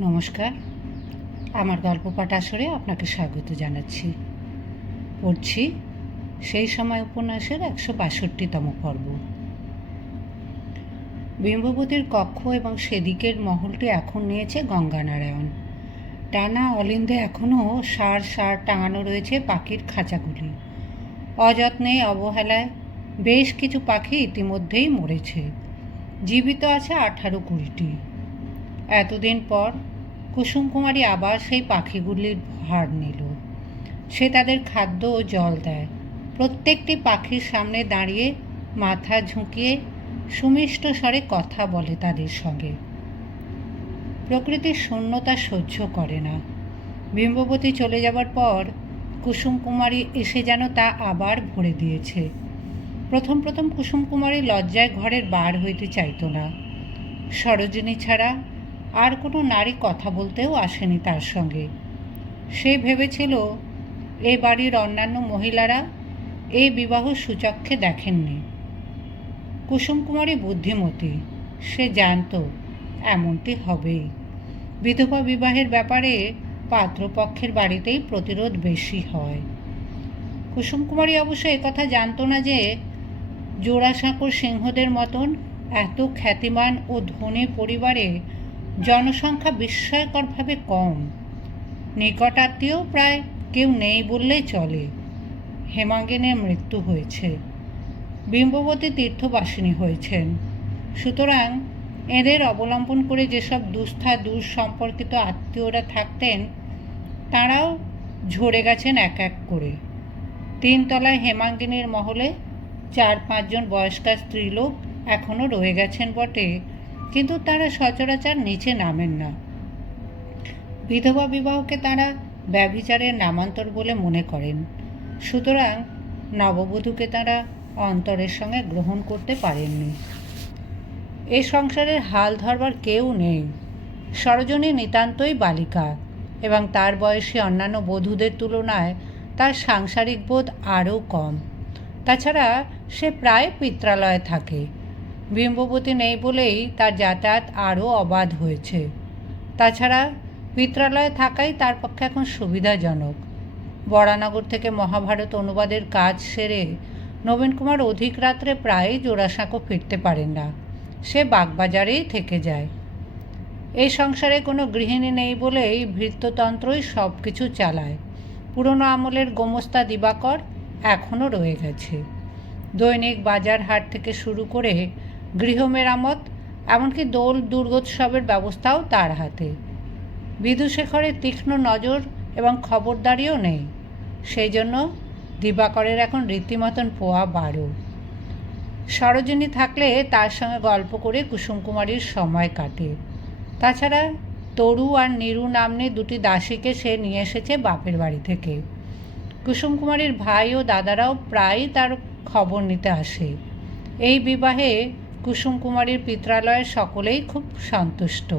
নমস্কার। আমার গল্প পাঠ আসরে আপনাকে স্বাগত জানাচ্ছি। পড়ছি সেই সময় উপন্যাসের একশো বাষট্টিতম পর্ব। বিম্ববতীর কক্ষ এবং সেদিকের মহলটি এখন নিয়েছে গঙ্গানারায়ণ। টানা অলিন্দে এখনও সার সার টাঙানো রয়েছে পাখির খাঁচাগুলি। অযত্নে, অবহেলায় বেশ কিছু পাখি ইতিমধ্যেই মরেছে। জীবিত আছে আঠারো কুড়িটি। এতদিন পর কুসুম কুমারী আবার সেই পাখিগুলির ভার নিল। সে তাদের খাদ্য ও জল দেয়। প্রত্যেকটি পাখির সামনে দাঁড়িয়ে মাথা ঝুঁকিয়ে সুমিষ্ট স্বরে কথা বলে তাদের সঙ্গে। প্রকৃতির শূন্যতা সহ্য করে না। বিম্ববতী চলে যাবার পর কুসুম কুমারী এসে যেন তা আবার ভরে দিয়েছে। প্রথম প্রথম কুসুম কুমারী লজ্জায় ঘরের বার হইতে চাইতো না। সরোজিনী ছাড়া আর কোনো নারী কথা বলতেও আসেনি তার সঙ্গে। সে ভেবেছিল, এ বাড়ির অন্যান্য মহিলারা এই বিবাহ সূচক্ষে দেখেননি। কুসুম কুমারী বুদ্ধিমতী, সে জানত এমনটি হবেই। বিধবা বিবাহের ব্যাপারে পাত্রপক্ষের বাড়িতেই প্রতিরোধ বেশি হয়। কুসুম কুমারী অবশ্য একথা জানতো না যে, জোড়াসাঁকোর সিংহদের মতন এত খ্যাতিমান ও ধনী পরিবারে জনসংখ্যা বিস্ময়করভাবে কম। নিকটাত্মীয় প্রায় কেউ নেই বললেই চলে। হেমাঙ্গিনের মৃত্যু হয়েছে। বিম্ববতী তীর্থবাসিনী হয়েছেন। সুতরাং এদের অবলম্বন করে যেসব দুস্থা দূর সম্পর্কিত আত্মীয়রা থাকতেন, তাঁরাও ঝরে গেছেন এক এক করে। তিনতলায় হেমাঙ্গিনীর মহলে চার পাঁচজন বয়স্কা স্ত্রীলোক এখনও রয়ে গেছেন বটে। কিন্তু তারা সচরাচর নিচে নামেন না। বিধবা বিবাহকে তারা ব্যভিচারের নামান্তর বলে মনে করেন। সুতরাং নববধূকে তারা অন্তরের সঙ্গে গ্রহণ করতে পারেননি। এ সংসারের হাল ধরবার কেউ নেই। সরজনী নিতান্তই বালিকা এবং তার বয়সী অন্যান্য বধূদের তুলনায় তার সাংসারিক বোধ আরও কম। তাছাড়া সে প্রায় পিত্রালয়ে থাকে। বিম্ববতী নেই বলেই তার যাতায়াত আরও অবাধ হয়েছে। তাছাড়া পিত্রালয়ে থাকাই তার পক্ষে এখন সুবিধাজনক। বরানগর থেকে মহাভারত অনুবাদের কাজ সেরে নবীন কুমার অধিক রাত্রে প্রায়ই জোড়াসাঁকো ফিরতে পারেন না। সে বাগবাজারেই থেকে যায়। এই সংসারে কোনো গৃহিণী নেই বলেই ভৃত্যতন্ত্রই সব কিছু চালায়। পুরনো আমলের গোমস্তা দিবাকর এখনও রয়ে গেছে। দৈনিক বাজার হাট থেকে শুরু করে গৃহ মেরামত, এমনকি দোল দুর্গোৎসবের ব্যবস্থাও তার হাতে। বিদুশেখরের তীক্ষ্ণ নজর এবং খবরদারিও নেই। সেই জন্য দিবাকরের এখন রীতিমতন পোয়া বারো। সরোজিনী থাকলে তার সঙ্গে গল্প করে কুসুম কুমারীর সময় কাটে। তাছাড়া তরু আর নিরু নামনে দুটি দাসীকে সে নিয়ে এসেছে বাপের বাড়ি থেকে। কুসুম কুমারীর ভাই ও দাদারাও প্রায়ই তার খবর নিতে আসে। এই বিবাহে কুসুম কুমারীর পিত্রালয়ের সকলেই খুব সন্তুষ্ট।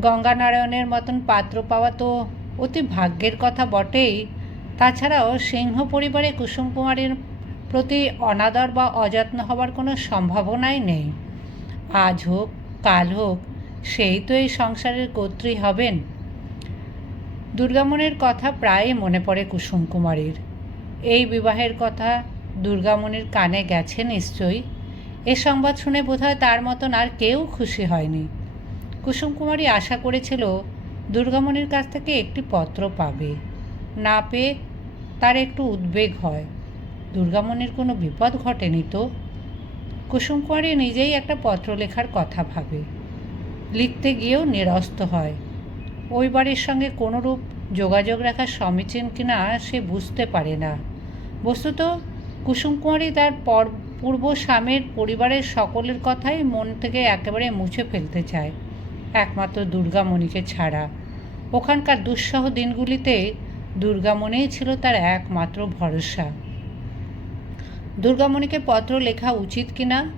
গঙ্গানারায়ণের মতন পাত্র পাওয়া তো অতি ভাগ্যের কথা বটেই। তাছাড়াও সিংহ পরিবারে কুসুম কুমারীর প্রতি অনাদর বা অযত্ন হবার কোনো সম্ভাবনাই নেই। আজ হোক, কাল হোক, সেই তো এই সংসারের কর্ত্রী হবেন। দুর্গামণির কথা প্রায়ই মনে পড়ে কুসুম কুমারীর। এই বিবাহের কথা দুর্গামণির কানে গেছে নিশ্চয়ই। এ সংবাদ শুনে বোধহয় তার মতন আর কেউ খুশি হয়নি। কুসুম কুমারী আশা করেছিল, দুর্গামণির কাছ থেকে একটি পত্র পাবে। না পেয়ে তার একটু উদ্বেগ হয়। দুর্গামণির কোনো বিপদ ঘটেনি তো? কুসুম কুমারী নিজেই একটা পত্র লেখার কথা ভাবে। লিখতে গিয়েও নিরস্ত হয়। ওই বাড়ির সঙ্গে কোনোরূপ যোগাযোগ রাখা সমীচীন কিনা সে বুঝতে পারে না। বস্তুত কুসুম কুমারী তার পর পূর্ব স্বামীর পরিবারের সকলের কথাই মন থেকে একেবারে মুছে ফেলতে চায়। একমাত্র দুর্গামণিকে ছাড়া। ওখানকার দুঃসহ দিনগুলিতে দুর্গামণিই ছিল তার একমাত্র ভরসা। দুর্গামণিকে পত্র লেখা উচিত কিনা,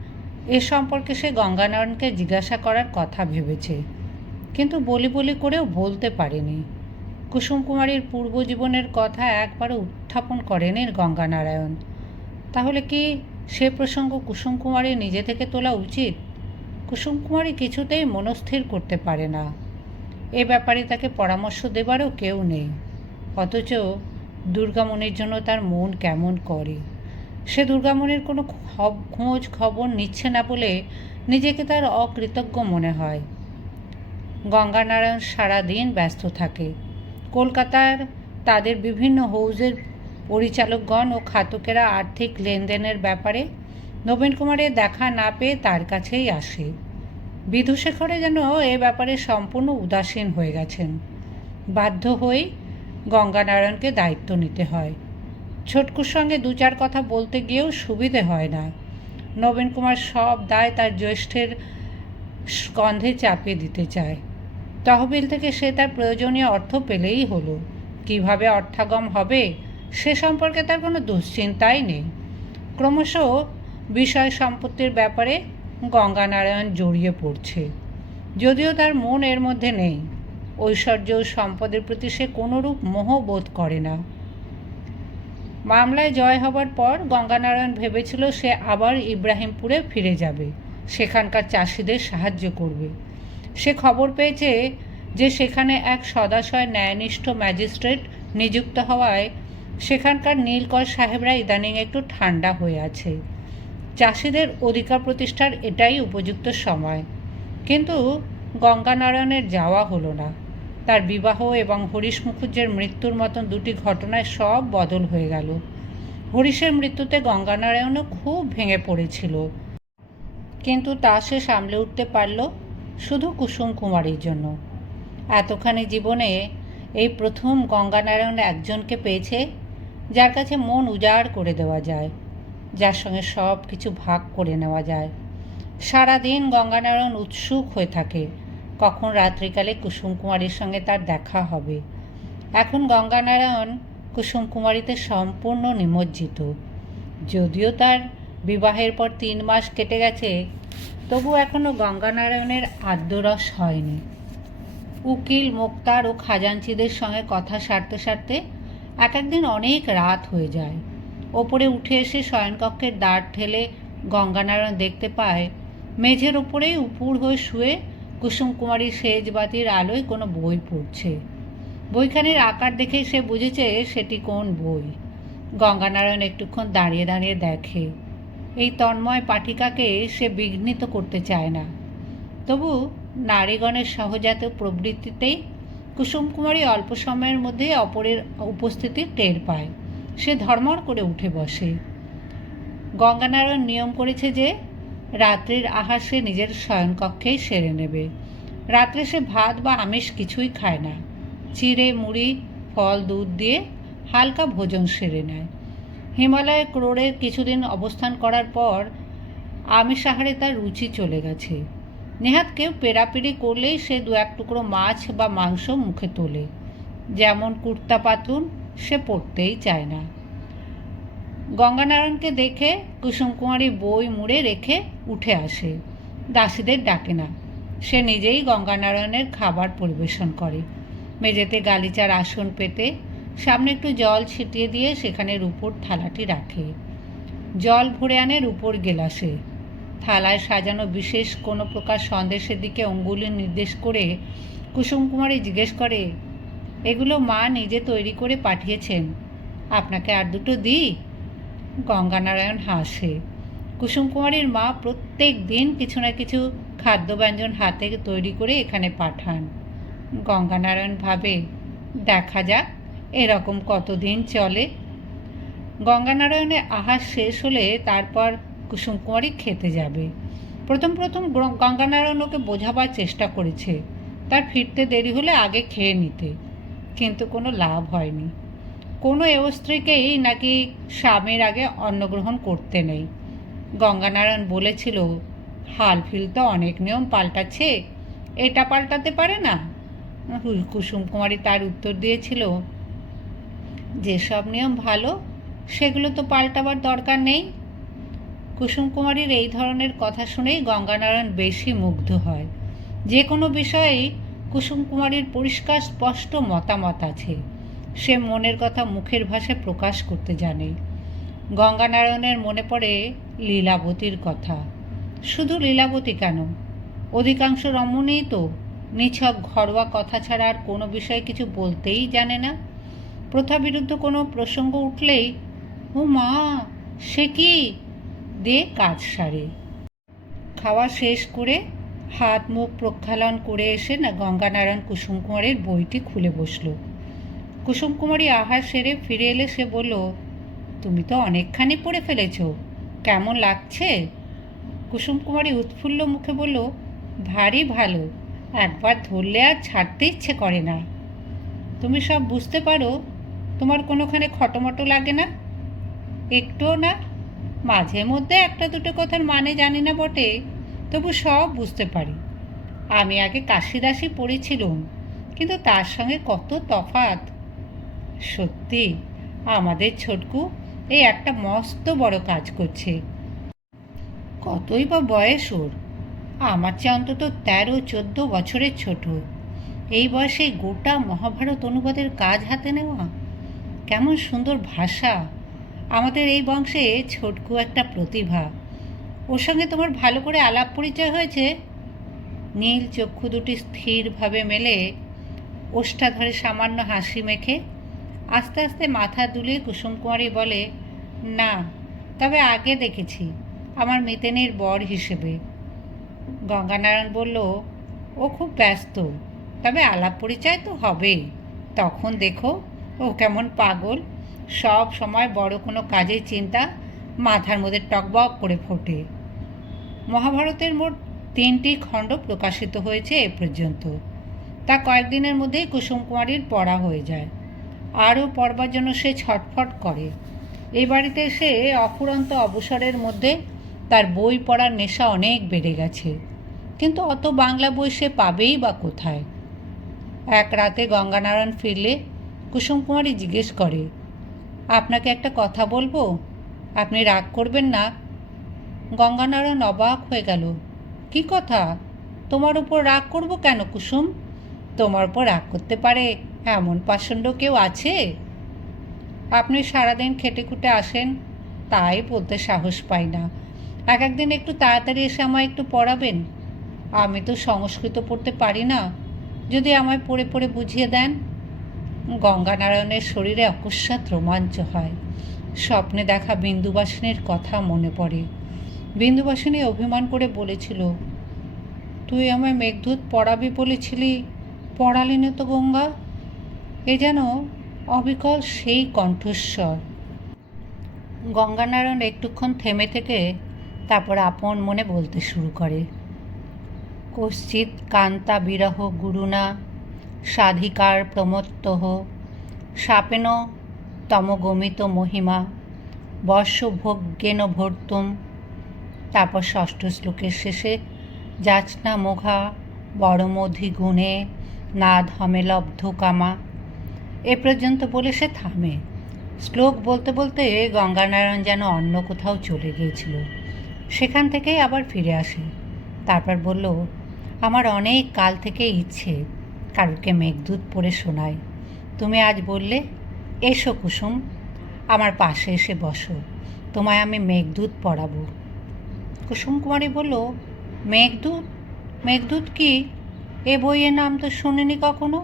এ সম্পর্কে সে গঙ্গানারায়ণকে জিজ্ঞাসা করার কথা ভেবেছে। কিন্তু বলি বলি করেও বলতে পারেনি। কুসুম কুমারীর পূর্বজীবনের কথা একবারও উত্থাপন করেনি গঙ্গানারায়ণ। তাহলে কি সে প্রসঙ্গ কুসুম কুমারী নিজে থেকে তোলা উচিত? কুসুম কুমারী কিছুতেই মনস্থির করতে পারে না। এ ব্যাপারে তাকে পরামর্শ দেবারও কেউ নেই। অথচ দুর্গামণির জন্য তার মন কেমন করে? সে দুর্গামণির কোনো খোঁজ খবর নিচ্ছে না বলে নিজেকে তার অকৃতজ্ঞ মনে হয়। গঙ্গানারায়ণ সারাদিন ব্যস্ত থাকে। কলকাতার তাদের বিভিন্ন হৌজের পরিচালকগণ ও খাতকেরা আর্থিক লেনদেনের ব্যাপারে নবীন কুমারের দেখা না পেয়ে তার কাছেই আসে। বিধুশেখরে যেন এ ব্যাপারে সম্পূর্ণ উদাসীন হয়ে গেছেন। বাধ্য হয়েই গঙ্গানারায়ণকে দায়িত্ব নিতে হয়। ছোটকুর সঙ্গে দু চার কথা বলতে গিয়েও সুবিধে হয় না। নবীন কুমার সব দায় তার জ্যেষ্ঠের স্কন্ধে চাপিয়ে দিতে চায়। তহবিল থেকে সে তার প্রয়োজনীয় অর্থ পেলেই হলো। কীভাবে অর্থাগম হবে সে সম্পর্কে তার কোনো দুশ্চিন্তাই নেই। ক্রমশ বিষয় সম্পত্তির ব্যাপারে গঙ্গানারায়ণ জড়িয়ে পড়ছে। যদিও তার মন এর মধ্যে নেই। ঐশ্বর্য সম্পদের প্রতি সে কোনোরূপ মোহ বোধ করে না। মামলায় জয় হবার পর গঙ্গানারায়ণ ভেবেছিল সে আবার ইব্রাহিমপুরে ফিরে যাবে। সেখানকার চাষিদের সাহায্য করবে। সে খবর পেয়েছে যে সেখানে এক সদাশয় ন্যায়নিষ্ঠ ম্যাজিস্ট্রেট নিযুক্ত হওয়ায় সেখানকার নীলকর সাহেবরা ইদানিং একটু ঠান্ডা হয়ে আছে। চাষিদের অধিকার প্রতিষ্ঠার এটাই উপযুক্ত সময়। কিন্তু গঙ্গানারায়ণের যাওয়া হলো না। তার বিবাহ এবং হরিশ মুখুজ্জের মৃত্যুর মতন দুটি ঘটনায় সব বদল হয়ে গেল। হরিশের মৃত্যুতে গঙ্গানারায়ণও খুব ভেঙে পড়েছিল। কিন্তু তা সে সামলে উঠতে পারল শুধু কুসুম কুমারীর জন্য। এতখানি জীবনে এই প্রথম গঙ্গানারায়ণ একজনকে পেয়েছে যার কাছে মন উজাড় করে দেওয়া যায়, যার সঙ্গে সব কিছু ভাগ করে নেওয়া যায়। সারাদিন গঙ্গানারায়ণ উৎসুক হয়ে থাকে। কখন রাত্রিকালে কুসুম কুমারীর সঙ্গে তার দেখা হবে? এখন গঙ্গানারায়ণ কুসুম কুমারীতে সম্পূর্ণ নিমজ্জিত। যদিও তার বিবাহের পর তিন মাস কেটে গেছে, তবু এখনও গঙ্গানারায়ণের আদ্যরস হয়নি। উকিল, মোক্তার ও খাজাঞ্চিদের সঙ্গে কথা সারতে সারতে এক একদিন অনেক রাত হয়ে যায়। ওপরে উঠে এসে শয়নকক্ষের দ্বার ঠেলে গঙ্গানারায়ণ দেখতে পায়, মেঝের ওপরেই উপুর হয়ে শুয়ে কুসুম কুমারী সেজবাতির আলোয় কোনো বই পড়ছে। বইখানের আকার দেখেই সে বুঝেছে সেটি কোন বই। গঙ্গানারায়ণ একটুক্ষণ দাঁড়িয়ে দাঁড়িয়ে দেখে। এই তন্ময় পাঠিকাকে সে বিঘ্নিত করতে চায় না। তবু নারীগণের সহজাত প্রবৃত্তিতেই কুসুম কুমারী অল্প সময়ের মধ্যে অপরের উপস্থিতি টের পায়। সে ধর্মর করে উঠে বসে। গঙ্গানারায়ণ নিয়ম করেছে যে, রাত্রির আহার সে নিজের শয়নকক্ষেই সেরে নেবে। রাত্রে সে ভাত বা আমিষ কিছুই খায় না। চিড়ে, মুড়ি, ফল, দুধ দিয়ে হালকা ভোজন সেরে নেয়। হিমালয়ে ক্রোড়ে কিছুদিন অবস্থান করার পর আমিষ আহারে তার রুচি চলে গেছে। নেহাত কেউ পেরাপিরি করলেই সে দু এক টুকরো মাছ বা মাংস মুখে তোলে। যেমন কুর্তা পাতুন, সে পড়তেই চায় না। গঙ্গানারায়ণকে দেখে কুসুম কুমারী বই মুড়ে রেখে উঠে আসে। দাসীদের ডাকে না। সে নিজেই গঙ্গানারায়ণের খাবার পরিবেশন করে। মেঝেতে গালিচার আসন পেতে সামনে একটু জল ছিটিয়ে দিয়ে সেখানে রূপোর থালাটি রাখে। জল ভরে আনে রূপোর গেলাসে। থালায় সাজানো বিশেষ কোনো প্রকার সন্দেশের দিকে অঙ্গুলি নির্দেশ করে কুসুম কুমারী জিজ্ঞেস করে, এগুলো মা নিজে তৈরি করে পাঠিয়েছেন। আপনাকে আর দুটো দিই? গঙ্গানারায়ণ হাসে। কুসুম কুমারীর মা প্রত্যেক দিন কিছু না কিছু খাদ্য ব্যঞ্জন হাতে তৈরি করে এখানে পাঠান। গঙ্গানারায়ণ ভাবে, দেখা যাক, এরকম কতদিন চলে? গঙ্গানারায়ণের আহার শেষ হলে তারপর কুসুম কুমারী খেতে যাবে। প্রথম প্রথম গঙ্গানারায়ণ ওকে বোঝাবার চেষ্টা করেছে। তার ফিরতে দেরি হলে আগে খেয়ে নিতে। কিন্তু কোনো লাভ হয়নি। কোনো এ স্ত্রীকেই নাকি স্বামীর আগে অন্নগ্রহণ করতে নেই। গঙ্গানারায়ণ বলেছিল, হাল ফিল তো অনেক নিয়ম পাল্টাচ্ছে। এটা পাল্টাতে পারে না? কুসুম কুমারী তার উত্তর দিয়েছিল, যেসব নিয়ম ভালো, সেগুলো তো পাল্টাবার দরকার নেই। কুসুম কুমারীর এই ধরনের কথা শুনেই গঙ্গানারায়ণ বেশি মুগ্ধ হয়। যে কোনো বিষয়েই কুসুম কুমারীর পরিষ্কার, স্পষ্ট মতামত আছে। সে মনের কথা মুখের ভাষায় প্রকাশ করতে জানে। গঙ্গানারায়ণের মনে পড়ে লীলাবতীর কথা। শুধু লীলাবতী কেন? অধিকাংশ রমণীই তো নিছক ঘরোয়া কথা ছাড়া আর কোনো বিষয়ে কিছু বলতেই জানে না। প্রথা বিরুদ্ধ কোনো প্রসঙ্গ উঠলেই ও মা সে কি? দিয়ে কাজ সারে। খাওয়া শেষ করে হাত মুখ প্রক্ষালন করে এসে না গঙ্গানারায়ণ কুসুম কুমারের বইটি খুলে বসল। কুসুম কুমারী আহার সেরে ফিরে এলে সে বলল, তুমি তো অনেকখানি পড়ে ফেলেছ, কেমন লাগছে? কুসুম কুমারী উৎফুল্ল মুখে বলল, ভারী ভালো, একবার ধরলে আর ছাড়তে ইচ্ছে করে না। তুমি সব বুঝতে পারো, তোমার কোনোখানে খটোমটো লাগে না? একটুও না মাঝে মধ্যে একটা দুটো কথার মানে জানি না বটে, তবু সব বুঝতে পারি। আমি আগে কাশিদাসি পড়েছিলুম, কিন্তু তার সঙ্গে কত তফাত সত্যি, আমাদের ছোটকু এই একটা মস্ত বড় কাজ করছে। কতই বা বয়স ওর? আমার চেয়ে অন্তত তেরো, চোদ্দ বছরের ছোট। এই বয়সে গোটা মহাভারত অনুবাদের কাজ হাতে নেওয়া? কেমন সুন্দর ভাষা। আমাদের এই বংশে ছোটকু একটা প্রতিভা। ওর সঙ্গে তোমার ভালো করে আলাপ পরিচয় হয়েছে? নীল চক্ষু দুটি স্থিরভাবে মেলে, ওষ্ঠা ধরে সামান্য হাসি মেখে, আস্তে আস্তে মাথা দুলিয়ে কুসুম কুমারী বলে, না, তবে আগে দেখেছি, আমার মিতেনের বর হিসেবে। গঙ্গানারায়ণ বলল, ও খুব ব্যস্ত, তবে আলাপ পরিচয় তো হবেই। তখন দেখো ও কেমন পাগল সব সময় বড় কোনো কাজের চিন্তা মাথার মধ্যে টকবক করে ফোটে। মহাভারতের মোট তিনটি খণ্ড প্রকাশিত হয়েছে এ পর্যন্ত। তা কয়েকদিনের মধ্যেই কুসুম কুমারীর পড়া হয়ে যায়। আরও পড়বার জন্য সে ছটফট করে। এই বাড়িতে সে অফুরন্ত অবসরের মধ্যে তার বই পড়ার নেশা অনেক বেড়ে গেছে। কিন্তু অত বাংলা বই সে পাবেই বা কোথায়? এক রাতে গঙ্গানারায়ণ ফিরলে কুসুম কুমারী জিজ্ঞেস করে আপনাকে একটা কথা বলব? আপনি রাগ করবেন না। গঙ্গানারায়ণ অবাক হয়ে গেল। কি কথা? তোমার উপর রাগ করব কেন কুসুম? তোমার উপর রাগ করতে পারে এমন পাষণ্ড কেউ আছে? আপনি সারাদিন খেটে খুটে আসেন, তাই বলতে সাহস পাই না। এক একদিন একটু তাড়াতাড়ি এসে আমায় একটু পড়াবেন। আমি তো সংস্কৃত পড়তে পারি না। যদি আমায় পড়ে পড়ে বুঝিয়ে দেন। গঙ্গানারায়ণের শরীরে অকস্মাৎ রোমাঞ্চ হয়। স্বপ্নে দেখা বিন্দুবাসিনীর কথা মনে পড়ে। বিন্দুবাসিনী অভিমান করে বলেছিল, তুই আমায় মেঘদূত পড়াবি বলেছিলি, পড়ালি না তো গঙ্গা? এ যেন অবিকল সেই কণ্ঠস্বর। গঙ্গানারায়ণ একটুক্ষণ থেমে থেকে তারপর আপন মনে বলতে শুরু করে, কশ্চিৎ কান্তা বিরহ গুরুনা সাধিকার প্রমত্তহ সাপেন তমগমিত মহিমা বর্ষভোগ্যেন ভর্তুম। তারপর ষষ্ঠ শ্লোকের শেষে, যাচনা মোঘা বড়মধি গুণে নাদ হমে লব্ধ কামা। এ পর্যন্ত বলে সে থামে। শ্লোক বলতে বলতে গঙ্গানারায়ণ যেন অন্য কোথাও চলে গিয়েছিল। সেখান থেকেই আবার ফিরে আসে। তারপর বলল, আমার অনেক কাল থেকে ইচ্ছে কারুরকে মেঘদূত পড়ে শোনাই তুমি আজ বললে, এসো কুসুম, আমার পাশে এসে বসো, তোমায় আমি মেঘদূত পড়াবো। কুসুম কুমারী বলল মেঘদূত মেঘদূত কি? এ বইয়ের নাম তো শুনিনি কখনো?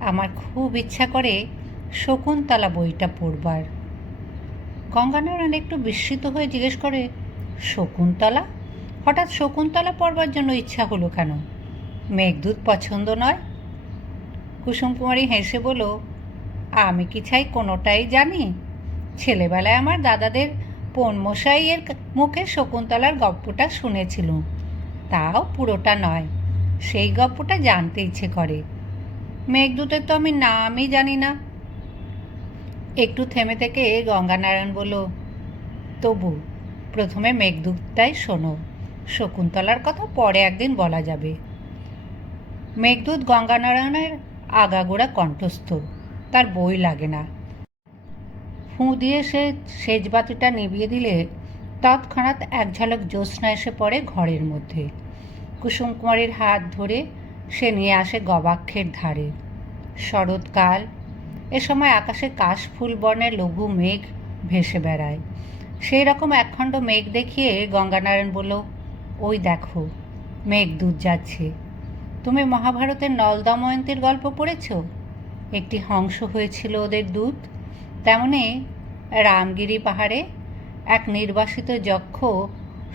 আমার খুব ইচ্ছা করে শকুন্তলা বইটা পড়বার। গঙ্গানারায়ণ একটু বিস্মিত হয়ে জিজ্ঞেস করে, শকুন্তলা? হঠাৎ শকুন্তলা পড়বার জন্য ইচ্ছা হলো কেন? মেঘদূত পছন্দ নয়? কুসুম কুমারী হেসে বলল, আমি কি চাই কোনোটাই জানি? ছেলেবেলায় আমার দাদাদের পনমশাইয়ের মুখে শকুন্তলার গপ্পটা শুনেছিলুম। তাও পুরোটা নয়, সেই গপ্পটা জানতে ইচ্ছে করে। মেঘদূতের তো আমি নামই জানি না। একটু থেমে থেকে গঙ্গানারায়ণ বলল, তবু প্রথমে মেঘদূতটাই শোনো, শকুন্তলার কথা পরে একদিন বলা যাবে। মেঘদূত গঙ্গানারায়ণের আগাগোড়া কণ্ঠস্থ তার বই লাগে না। ফুঁ দিয়ে সে সেজবাতিটা নিভিয়ে দিলে তৎক্ষণাৎ এক ঝলক জ্যোৎস্না এসে পড়ে ঘরের মধ্যে। কুসুম কুমারীর হাত ধরে সে নিয়ে আসে গবাক্ষের ধারে। শরৎকাল, এ সময় আকাশে কাশফুল বর্ণের লঘু মেঘ ভেসে বেড়ায়। সেই রকম একখণ্ড মেঘ দেখিয়ে গঙ্গানারায়ণ বলল, ওই দেখো, মেঘ দূর যাচ্ছে। তুমি মহাভারতের নল দময়ন্তীর গল্প পড়েছ? একটি হংস হয়েছিল ওদের দূত। তেমনি রামগিরি পাহাড়ে এক নির্বাসিত যক্ষ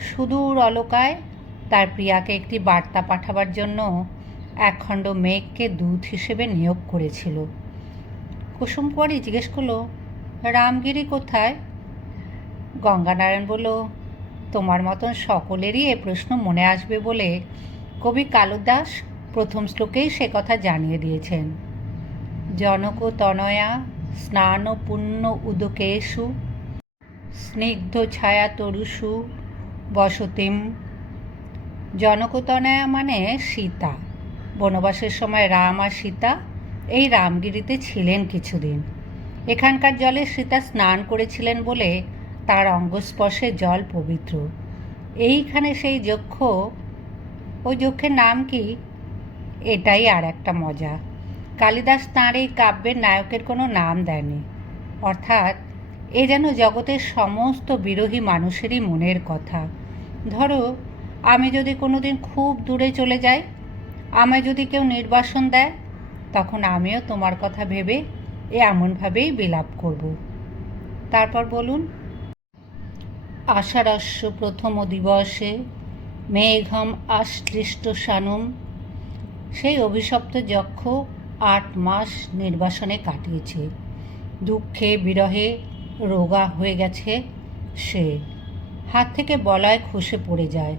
সুদূর অলকায় তার প্রিয়াকে একটি বার্তা পাঠাবার জন্য একখণ্ড মেঘকে দূত হিসেবে নিয়োগ করেছিল। কুসুম কুমারী জিজ্ঞেস করল, রামগিরি কোথায়? গঙ্গানারায়ণ বলল, তোমার মতন সকলেরই এ প্রশ্ন মনে আসবে বলে কবি কালুদাস প্রথম শ্লোকেই সে কথা জানিয়ে দিয়েছেন। জনক তনয়া স্নান পুণ্য উদকেশু স্নিগ্ধ ছায়া তরুষু বসতিম জনকতনয়া মানে সীতা। বনবাসের সময় রাম আর সীতা এই রামগিরিতে ছিলেন কিছুদিন। এখানকার জলে সীতা স্নান করেছিলেন বলে তার অঙ্গস্পর্শে জল পবিত্র। এইখানে সেই যক্ষ, ওই যক্ষের নাম কি? এটাই আর একটা মজা। কালিদাস তাঁর এই কাব্যের নায়কের কোনো নাম দেয়নি। অর্থাৎ এ যেন জগতের সমস্ত বিরোহী মানুষেরই মনের কথা। ধরো, আমি যদি কোনো দিন খুব দূরে চলে যাই, আমায় যদি কেউ নির্বাসন দেয়, তখন আমিও তোমার কথা ভেবে এ এমনভাবেই বিলাপ করব। তারপর বলুন, আষাঢ়স্য প্রথম দিবসে মেঘম আশ্লিষ্ট সানুম সেই অভিশপ্ত যক্ষ আট মাস নির্বাসনে কাটিয়েছে। দুঃখে, বিরহে রোগা হয়ে গেছে সে। হাত থেকে বলায় খসে পড়ে যায়।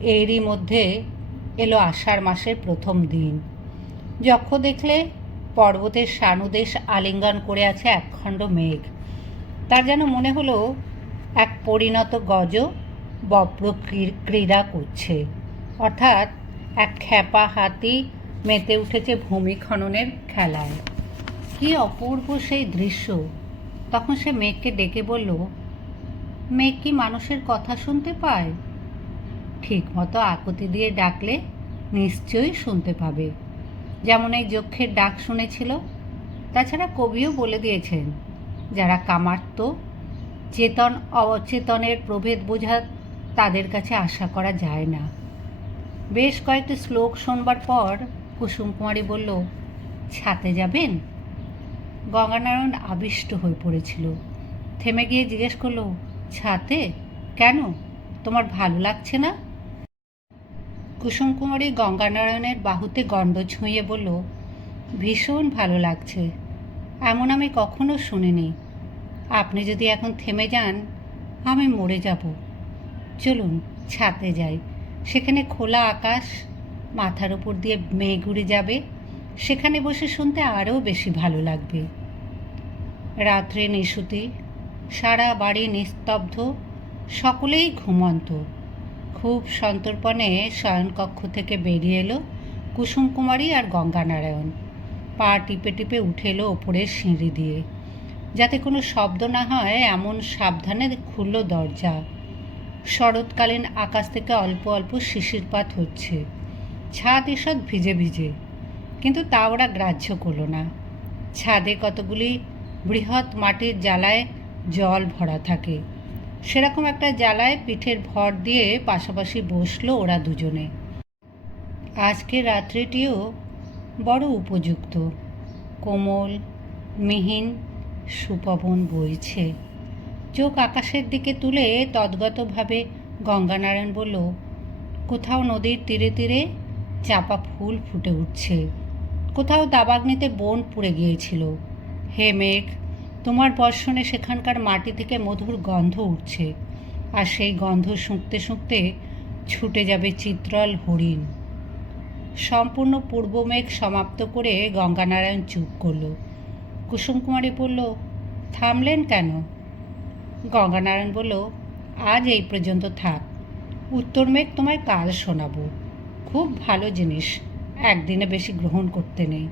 এরই মধ্যে এলো আষাঢ় মাসের প্রথম দিন। যক্ষ দেখলে পর্বতের সানুদেশ আলিঙ্গন করে আছে একখণ্ড মেঘ। তার যেন মনে হলো এক পরিণত গজ বপ্র ক্রীড়া করছে। অর্থাৎ এক খ্যাপা হাতি মেতে উঠেছে ভূমি খননের খেলায়। কি অপূর্ব সেই দৃশ্য। তখন সে মেঘকে ডেকে বলল মেঘ কি মানুষের কথা শুনতে পায়? ঠিক মতো আকুতি দিয়ে ডাকলে নিশ্চয়ই শুনতে পাবে। যেমন এই যক্ষের ডাক শুনেছিল। তাছাড়া কবিও বলে দিয়েছেন, যারা কামার্ত, চেতন, অচেতনের প্রভেদ বোঝা তাদের কাছে আশা করা যায় না। বেশ কয়েকটি শ্লোক শোনবার পর কুসুম কুমারী বলল, ছাতে যাবেন? গঙ্গানারায়ণ আবিষ্ট হয়ে পড়েছিল। থেমে গিয়ে জিজ্ঞেস করল, ছাতে? কেন? তোমার ভালো লাগছে না? কুসুম কুমারী গঙ্গানারায়ণের বাহুতে গণ্ড ছুঁয়ে বলল, ভীষণ ভালো লাগছে। এমন আমি কখনো শুনিনি। আপনি যদি এখন থেমে যান, আমি মরে যাব। চলুন, ছাতে যাই। সেখানে খোলা আকাশ, মাথার উপর দিয়ে মেঘ উড়ে যাবে। সেখানে বসে শুনতে আরও বেশি ভালো লাগবে। রাত্রে নিশুতি, সারা বাড়ি নিস্তব্ধ, সকলেই ঘুমন্ত। খুব সন্তর্পণে শয়নকক্ষ থেকে বেরিয়ে এলো কুসুম কুমারী আর গঙ্গানারায়ণ। পা টিপে টিপে উঠে এলো ওপরের সিঁড়ি দিয়ে। যাতে কোনো শব্দ না হয়, এমন সাবধানে খুলল দরজা। শরৎকালীন আকাশ থেকে অল্প অল্প শিশিরপাত হচ্ছে। ছাদ এসব ভিজে ভিজে, কিন্তু তা ওরা গ্রাহ্য করল না। ছাদে কতগুলি বৃহৎ মাটির জ্বালায় জল ভরা থাকে। সেরকম একটা জ্বালায় পিঠের ভর দিয়ে পাশাপাশি বসল ওরা দুজনে। আজকের রাত্রিটিও বড় উপযুক্ত। কোমল, মিহিন, সুপবন বইছে। চোখ আকাশের দিকে তুলে তদ্গতভাবে গঙ্গানারায়ণ বলল, কোথাও নদীর তীরে তীরে চাপা ফুল ফুটে উঠছে। কোথাও দাবাগ্নিতে বন পুড়ে গিয়েছিল। হে মেঘ, তোমার বর্ষণে সেখানকার মাটি থেকে মধুর গন্ধ উঠছে, আর সেই গন্ধ শুঁকতে শুঁকতে ছুটে যাবে চিত্রল হরিণ। সম্পূর্ণ পূর্ব মেঘ সমাপ্ত করে গঙ্গানারায়ণ চুপ করল। কুসুম কুমারী বলল, থামলেন কেন? গঙ্গানারায়ণ বলল, আজ এই পর্যন্ত থাক। উত্তর মেঘ তোমায় কাল শোনাবো। খুব ভালো জিনিস, একদিনে বেশি গ্রহণ করতে নেই।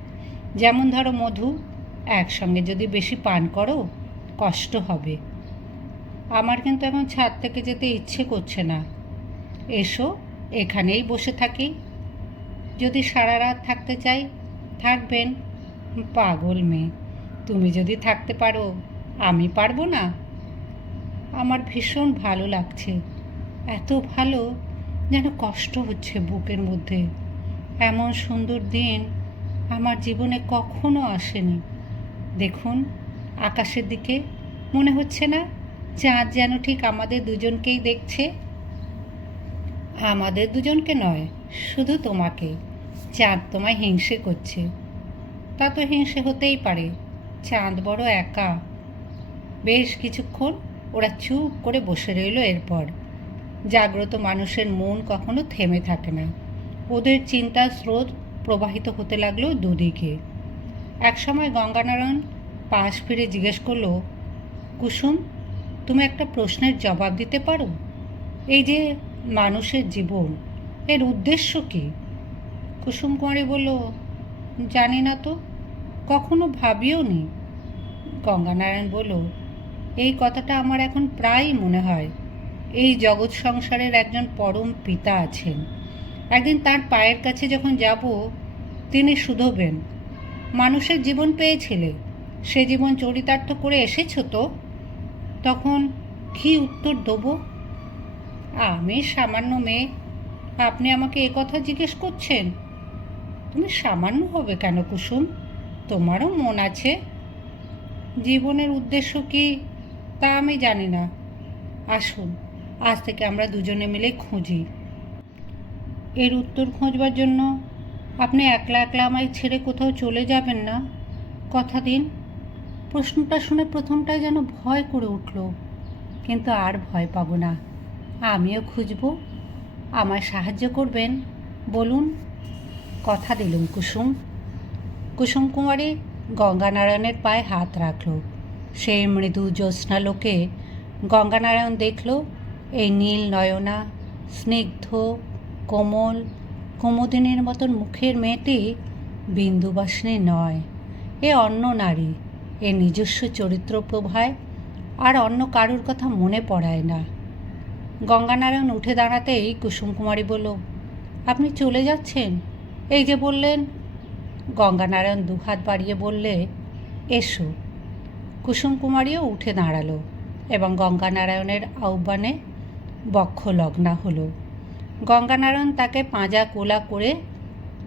যেমন ধরো মধু, একসঙ্গে যদি বেশি পান করো, কষ্ট হবে। আমার কিন্তু এখন ছাদ থেকে যেতে ইচ্ছে করছে না। এসো, এখানেই বসে থাকি। যদি সারা রাত থাকতে চাই, থাকবেন পাগল মেয়ে। তুমি যদি থাকতে পারো, আমি পারব না। আমার ভীষণ ভালো লাগছে। এত ভালো যেন কষ্ট হচ্ছে বুকের মধ্যে। এমন সুন্দর দিন আমার জীবনে কখনো আসেনি। দেখুন, আকাশের দিকে মনে হচ্ছে না চাঁদ যেন ঠিক আমাদের দুজনকেই দেখছে। আমাদের দুজনকে নয়, শুধু তোমাকে। চাঁদ তোমায় হিংসে করছে। তা তো হিংসে হতেই পারে। চাঁদ বড় একা। বেশ কিছুক্ষণ ওরা চুপ করে বসে রইল এরপর। জাগ্রত মানুষের মন কখনো থেমে থাকে না। ওদের চিন্তার স্রোত প্রবাহিত হতে লাগল দুদিকে। একসময় গঙ্গানারায়ণ পাশ ফিরে জিজ্ঞেস করল, কুসুম, তুমি একটা প্রশ্নের জবাব দিতে পারো? এই যে মানুষের জীবন, এর উদ্দেশ্য কী? কুসুম কুমারী বলল, জানি না তো, কখনো ভাবিও নি গঙ্গানারায়ণ বলল এই কথাটা আমার এখন প্রায়ই মনে হয়। এই জগৎ সংসারের একজন পরম পিতা আছেন। একদিন তার পায়ের কাছে যখন যাব, তিনি শুধোবেন, মানুষের জীবন পেয়েছিলে, সে জীবন চরিতার্থ করে এসেছ তো? তখন কি উত্তর দেবো? আমি সামান্য মেয়ে, আপনি আমাকে এ কথা জিজ্ঞেস করছেন? তুমি সামান্য হবে কেন কুসুম? তোমারও মন আছে। জীবনের উদ্দেশ্য কি তা আমি জানি না। আসুন, আজ থেকে আমরা দুজনে মিলে খুঁজি। এর উত্তর খোঁজবার জন্য আপনি একলা একলা আমায় ছেড়ে কোথাও চলে যাবেন না? কথা দিন। প্রশ্নটা শুনে প্রথমটায় যেন ভয় করে উঠল, কিন্তু আর ভয় পাবো না। আমিও খুঁজব। আমায় সাহায্য করবেন। বলুন। কথা দিলুম কুসুম। কুসুম কুমারী গঙ্গানারায়ণের পায়ে হাত রাখল। সেই মৃদু জ্যোৎস্নালোকে গঙ্গানারায়ণ দেখল, এই নীল নয়না, স্নিগ্ধ, কোমল, কুমুদিনীর মতন মুখের মেয়েটি বিন্দুবাসিনী নয়। এ অন্য নারী, এ নিজস্ব চরিত্র প্রভায়, আর অন্য কারুর কথা মনে পড়ায় না। গঙ্গানারায়ণ উঠে দাঁড়াতেই কুসুম কুমারী বলল, আপনি চলে যাচ্ছেন? এই যে বললেন, গঙ্গানারায়ণ দুহাত বাড়িয়ে বললে, এসো। কুসুম কুমারীও উঠে দাঁড়াল এবং গঙ্গানারায়ণের আহ্বানে বক্ষ লগ্না হলো। গঙ্গানারায়ণ তাকে পাঁজা কোলা করে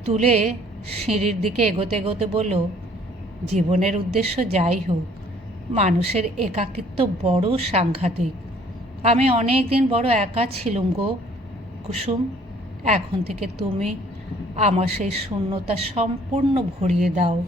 তুলে সিঁড়ির দিকে এগোতে এগোতে বলল, জীবনের উদ্দেশ্য যাই হোক, মানুষের একাকিত্ব বড় সাংঘাতিক। আমি অনেক দিন বড় একা ছিলুম গো, কুসুম। এখন থেকে তুমি আমার সেই শূন্যতা সম্পূর্ণ ভরিয়ে দাও।